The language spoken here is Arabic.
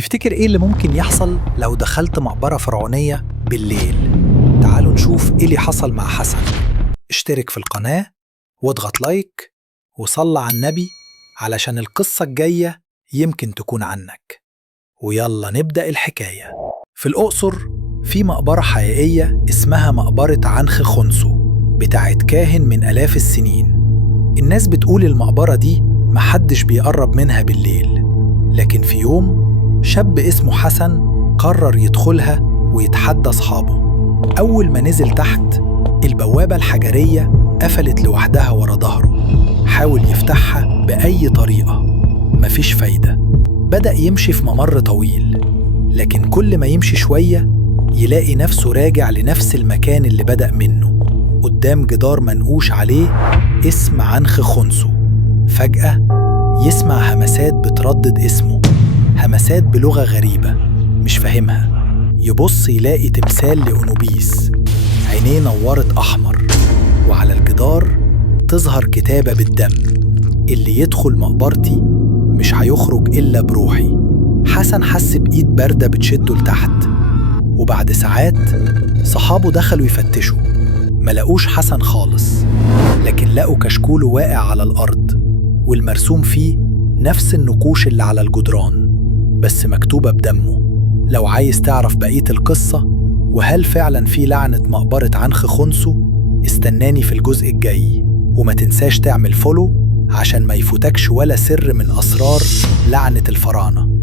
تفتكر إيه اللي ممكن يحصل لو دخلت مقبرة فرعونية بالليل؟ تعالوا نشوف إيه اللي حصل مع حسن. اشترك في القناة واضغط لايك وصل على النبي علشان القصة الجاية يمكن تكون عنك. ويلا نبدأ الحكاية. في الأقصر في مقبرة حقيقية اسمها مقبرة عنخ خنسو بتاعت كاهن من آلاف السنين. الناس بتقول المقبرة دي محدش بيقرب منها بالليل، لكن في يوم شاب اسمه حسن قرر يدخلها ويتحدى أصحابه. أول ما نزل تحت البوابة الحجرية قفلت لوحدها ورا ظهره. حاول يفتحها بأي طريقة، مفيش فايدة. بدأ يمشي في ممر طويل، لكن كل ما يمشي شوية يلاقي نفسه راجع لنفس المكان اللي بدأ منه، قدام جدار منقوش عليه اسم عنخ خنسو. فجأة يسمع همسات بتردد اسمه، همسات بلغة غريبة مش فاهمها. يبص يلاقي تمثال لأنوبيس، عينيه نورت أحمر، وعلى الجدار تظهر كتابة بالدم: اللي يدخل مقبرتي مش هيخرج إلا بروحي. حسن حس بإيد باردة بتشده لتحت، وبعد ساعات صحابه دخلوا يفتشوا، ملقوش حسن خالص، لكن لقوا كشكوله واقع على الأرض، والمرسوم فيه نفس النقوش اللي على الجدران بس مكتوبة بدمه. لو عايز تعرف بقية القصة وهل فعلا في لعنة مقبرة عنخ خنسو، استناني في الجزء الجاي، وما تنساش تعمل فولو عشان ما يفوتكش ولا سر من أسرار لعنة الفراعنة.